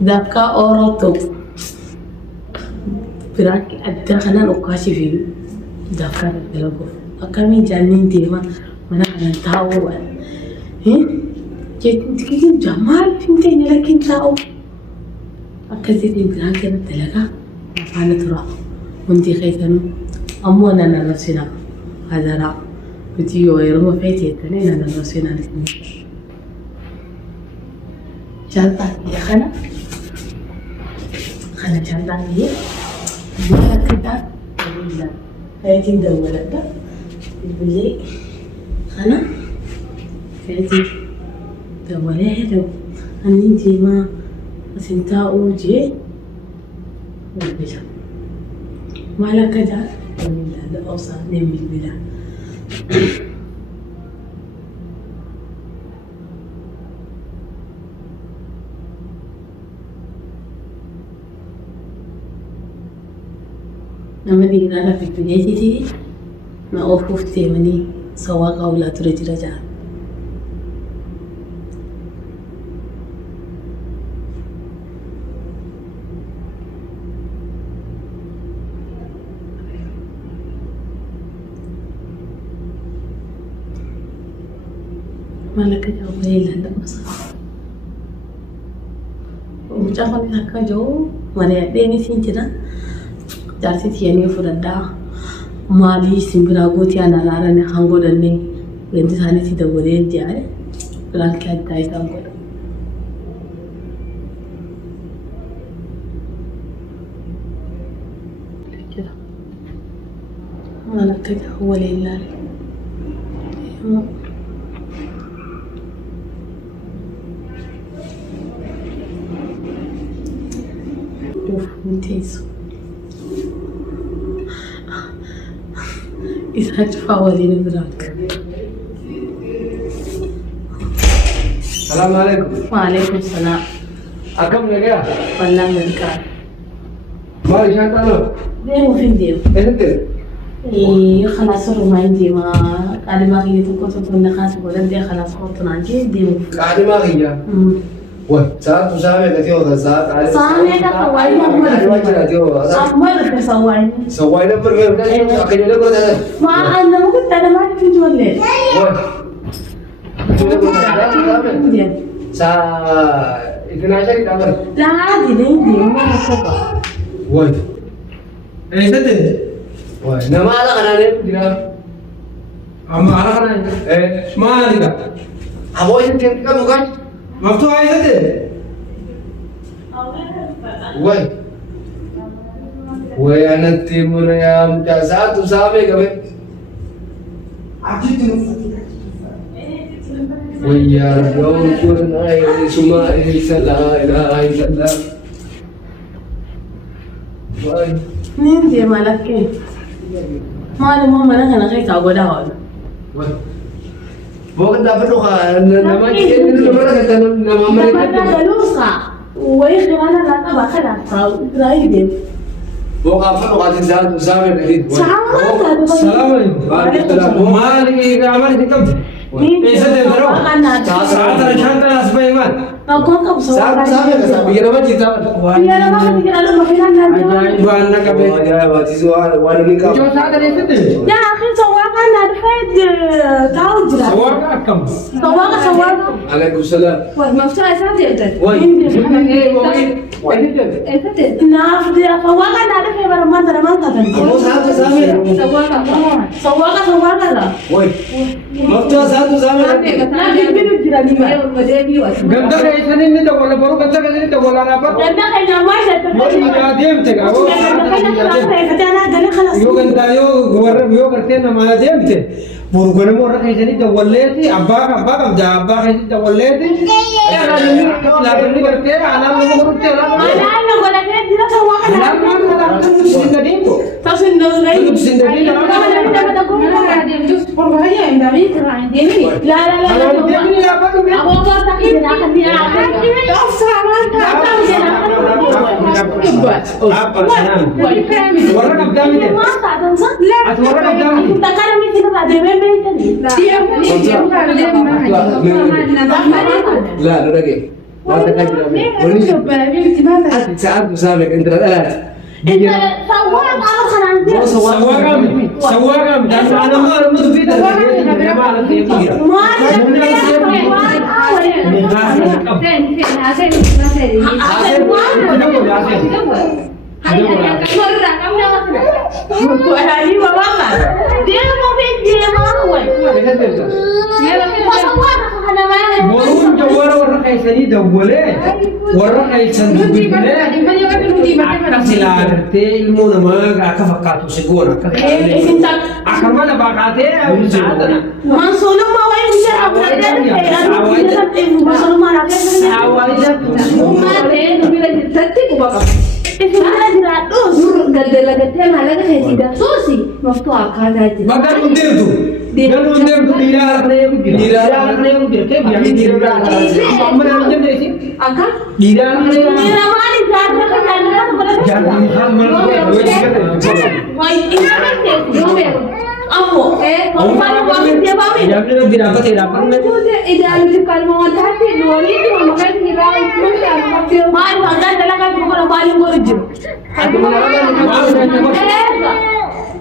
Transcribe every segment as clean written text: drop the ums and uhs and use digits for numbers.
Dapka oroto Piraki adakana okashi fi dapka dalago akami janin tema mana kanan tawo ba kikin jamal finte ne lakin tawo akazi din piraki dalaga ana tura munti khaitanu amma nana nasina hadara bidiyo yarmo faiti tane nana nasina ni janta ya khana أنا جالانية ولا كذا ولا فايتين ده ولا ده باللي أنا فايتين ده ولا هذا أني ديما سنتا أوجي ولا ما لا كذا ولا ده أوصل نمي بلا nama digana fitunya sih na ofuf temani sawa kaula turajira ja malaka jauh lelah ndak masalah ucapan nak jauh mana ada ni sih cina Darsi tiani furada mali simbira goti ana rara ne hango danne wendi sani ti dawore diare plan ka dai sango kida malaka huwa lillah Muito إذا فاولين براك. السلام عليكم. وعليكم السلام. أكم لقيا؟ والله ملكا. ما رجعت له؟ ديمو فين ديمو؟ إنت؟ إيه خلاص روما عندي ما قال ما هي تقصد من خاص ولا بدي خلاص خلطنا عندي ديمو. قال ما هي. وين؟ ساعات وسامع كتير ساعات على. سامع كسوائي ما هو. أمر كسوائي. سوائي نبر غير ده أكيد له كذا. ما أنا ما كنت أنا ما كنت جوالي. وين؟ سا إثنين عشر كامل. لا عادي ديمو ما كوكا. وين؟ إيه سدد. وين؟ نما على قناة دينا. أما على قناة. إيه. ما عليك. أبوي سنتين كم مكان؟ مفتوح أي سدد. وين؟ وأنا تيمور يا مجازات وسامي كمان. ويا يوم كنا يسمع لا إله إلا الله. وين؟ نين دي مالك كين؟ ما أنا ما أنا خير كابو ده هذا. وين؟ bukan dapat loh kan nama kita itu nama kita nama mereka itu ada lusa wih kemana lata bakal tahu terakhir deh bukan apa loh kan jalan sampai lagi Assalamualaikum waalaikumsalam mali kamar dikam bisa deh bro saat ada chantal asbay man aku kan sampai kan biar apa kita biar apa kita ada makinan nanti aja ibu anak kabe ya waktu itu warna nikah cuma saat ada itu ya akhir sawakan ada fed tahu jelas sawakan kam sawakan Waalaikumsalam مفتوح اساسي انت نافذ سواقا نعرف يا برا ما ترى ما تدري سواقا لا وي مفتوح ساتو سامي لا بيبي جراني ما ganda kayak sana ini tak boleh baru ganda kayak ini tak boleh apa ganda kayak nama mau diam teh kau yo ganda yo luar yo kerja nama diam teh Burgone mo ra kaysani dawalleeti abba qabda abba kaysani dawalleeti rajulni laabni garte alam mo gurutte alam no gola ke dira sawa kana alam mo zindagi ko tasindo gai zindagi la por vaya en David la demi la pa tu abo ko ta ki na kan dia of saman ta apa sanan warra qabda mi ma ta dan sa la warra qabda mi ta kana mi tin ba de me لا لا لقي ما تكلم ساعات مسامك انت الآن انت سواقم dan ana mar mudu fitar Borun jawara warra kaisani dawwale warra kaisan dubbile akka silagarte ilmu nama akka fakkaatu sigora akka mala baqate man solo ma way bisha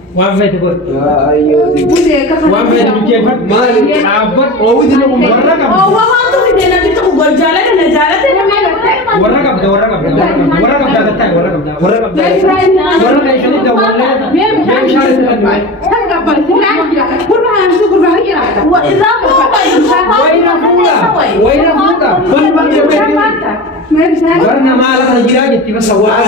Wafat itu. Ayo. Wafat itu kian mali abad. Oh itu nak warna kap. Oh wafat tu kita nak kita ubah jalan dan jalan tu nama warna kap dah warna kap dah warna kap itu dah warna. Biar syari tu kan. tak apa sih. Kurban tu kurban ya. Wah itu Waina buka. Warna malah terjadi jadi masalah.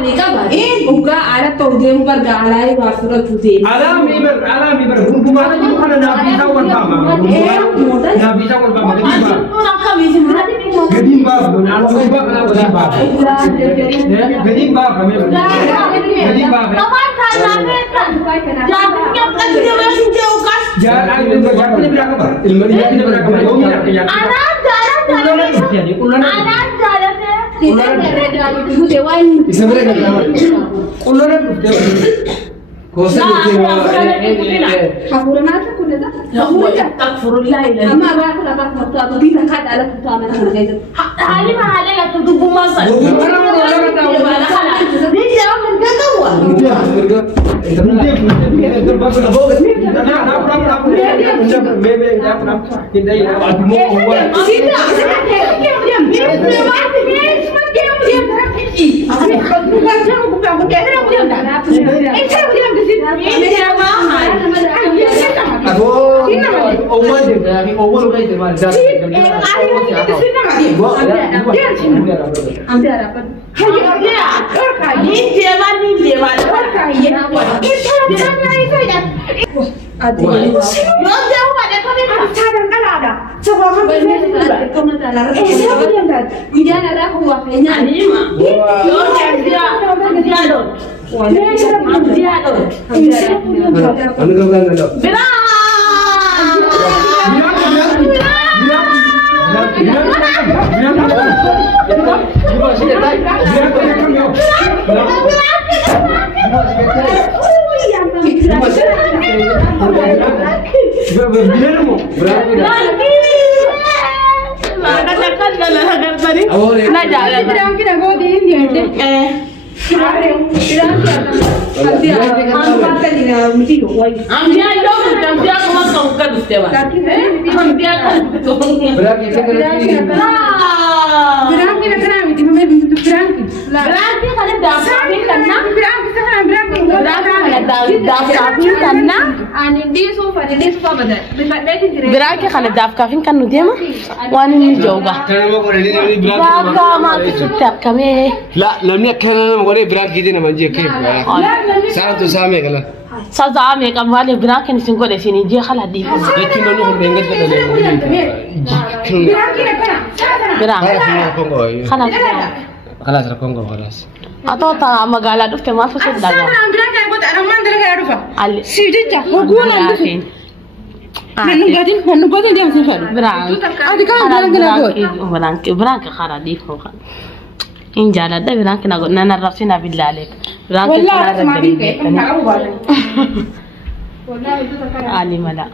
wali kaba. Buka ala tawdem barga ala wasura tude. Alami ber gurguma na yung kana na bisa wal bama. Na bisa wal bama. Gadim ba na ano ba kana wala ba. Gadim ba kami. Gadim ba. Kapan kana neta. Jangan kita dia sinja ukas. Jangan ni berapa ba? Ilmu ni berapa ba? Anak jalan. Berarti kalau daf kafin kan nudia mah, wani juga. Baga mah kita kami. لا لم يكن انا مقولي براك جدي انا منجي كيف ساعه سامي كلا سامي كم والي براك نسنقول ده سني جي خلا دي لكن انا هو بينقد براك خلاص ركونغو خلاص atau tak magala duf te mafu sud daga براك انا قلت انا ما ادري اعرفها ali سيدي وقول عندك نقول دي مسافر براك هذه كان براك خلا دي فوق إن جالا ده براك نانا رفسنا بالله عليك براك والله ما بيك ali mala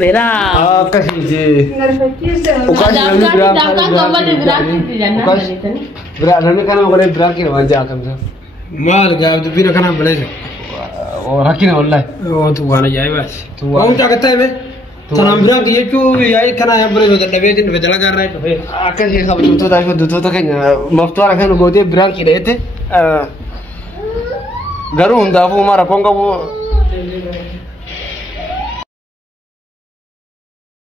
براك كشيجي وكاش نمي براك نمي كان مقولي براك وانجا كم ما رجع فينا كان بليزه وركينا والله تو وانا جاي بس وانت كتاي به تنام براك يجو ياي كان يا بليزه دبيتين بدلا كان رايت كشي خبر دوتو دايف دوتو كان مفتوح كان غودي براك يدته غرو هندافو مارا كونغو